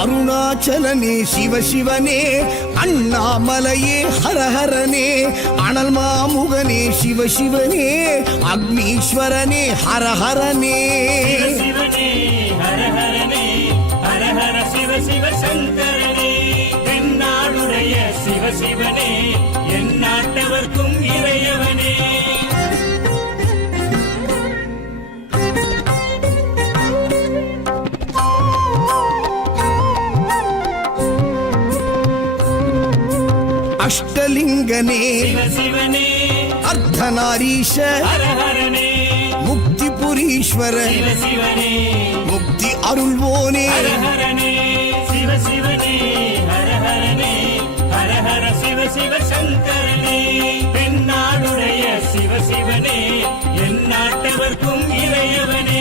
அருணாச்சலனே சிவசிவனே, அண்ணாமலையே ஹரஹரனே, அனல் மாமுகனே சிவசிவனே, அக்னீஸ்வரனே ஹரஹரனே. சிவசிவனே ஹரஹரனே, ஹரஹர சிவ சிவ சங்கரனே, தென்னாடுடைய சிவசிவனே, என் நாட்டவர்க்கும் இறையவனே. அஷ்டலிங்கனே சிவசிவனே, அர்த்தநாரீஷ ஹரஹரனே, முக்திபுரீஸ்வர சிவசிவனே, முக்தி அருள்வோனே. ஹரஹரனே சிவசிவனே, ஹரஹரனே, ஹரஹர சிவ சிவ சங்கரனே, தென்னாடுடைய சிவசிவனே, என் நாட்டவர்க்கும் இறையவனே.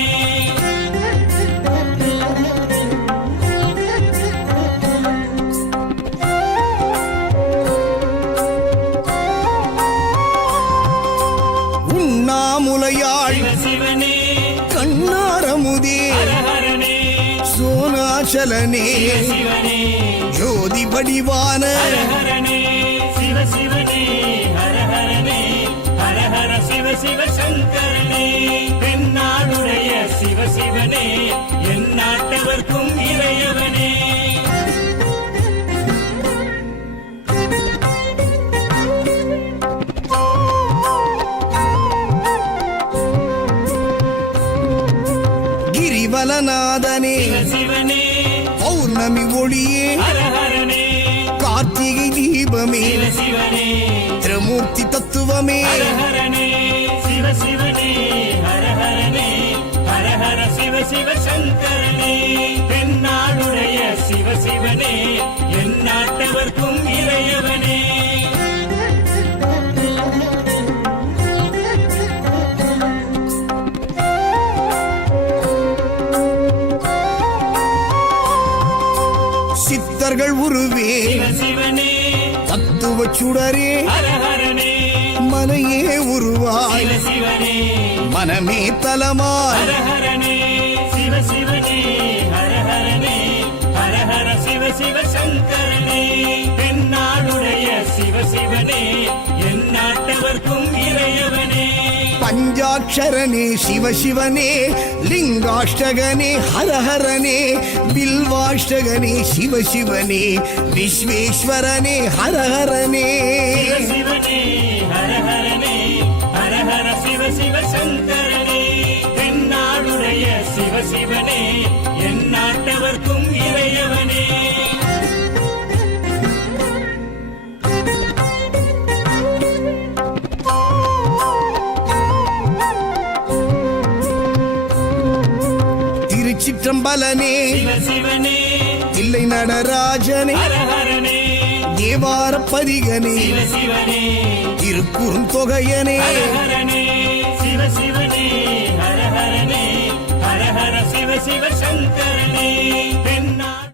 உண்ணாமுலையாள் சிவசிவனே, கண்ணாரமுதே ஹரஹரனே, சோனாச்சலனே சிவசிவனே, ஜோதி வடிவான ஹரஹரனே சிவசிவனே, ஹரஹரனே, ஹரஹர சிவ சிவ சங்கரனே, தென்னாடுடைய சிவசிவனே, என் நாட்டவர்க்கும் இறையவனே. கிரிவலநாதனே சிவசிவனே, பௌர்ணமி ஒளியே ஹரஹரனே, கார்த்திகை தீபமே சிவசிவனே, திரமூர்த்தி தத்துவமே. ஹரஹரனே சிவசிவனே, ஹரஹரனே, ஹரஹர சிவ சிவ சங்கரனே, தென்னாடுடைய சிவசிவனே, என் நாட்டவர்க்கும் இறையவனே. சித்தர்கள் உருவே சிவசிவனே, தத்துவ சுடரே ஹரஹரனே, மலையே உருவாய் சிவசிவனே, மனமே தலமாய். ஹரஹரனே சிவசிவனே, ஹரஹரனே, ஹரஹர சிவ சிவ சங்கரனே, தென்னாடுடைய சிவசிவனே, என் நாட்டவர்க்கும் இறையவனே. பஞ்சாட்சரனே சிவசிவனே, லிங்காஷ்டகனே ஹரஹரனே, பில்வாஷ்டகனே சிவசிவனே, விஸ்வேஸ்வரனே ஹரஹரனே. சிவசிவனே, ஹரஹரனே, ஹரஹர சிவ சிவ சங்கரனே, தென்னாடுடைய சிவசிவனே, என் நாட்டவர்க்கும் இறையவனே. திருச்சிற்றம்பலனே சிவசிவனே, தில்லை நடராஜனே, ஹரஹரனே, தேவார பதிகனே, சிவசிவனே, திருக்குறுந்தொகையனே. ஹரஹரனே சிவசிவனே, ஹரஹரனே, ஹரஹர சிவ சிவ சங்கரனே,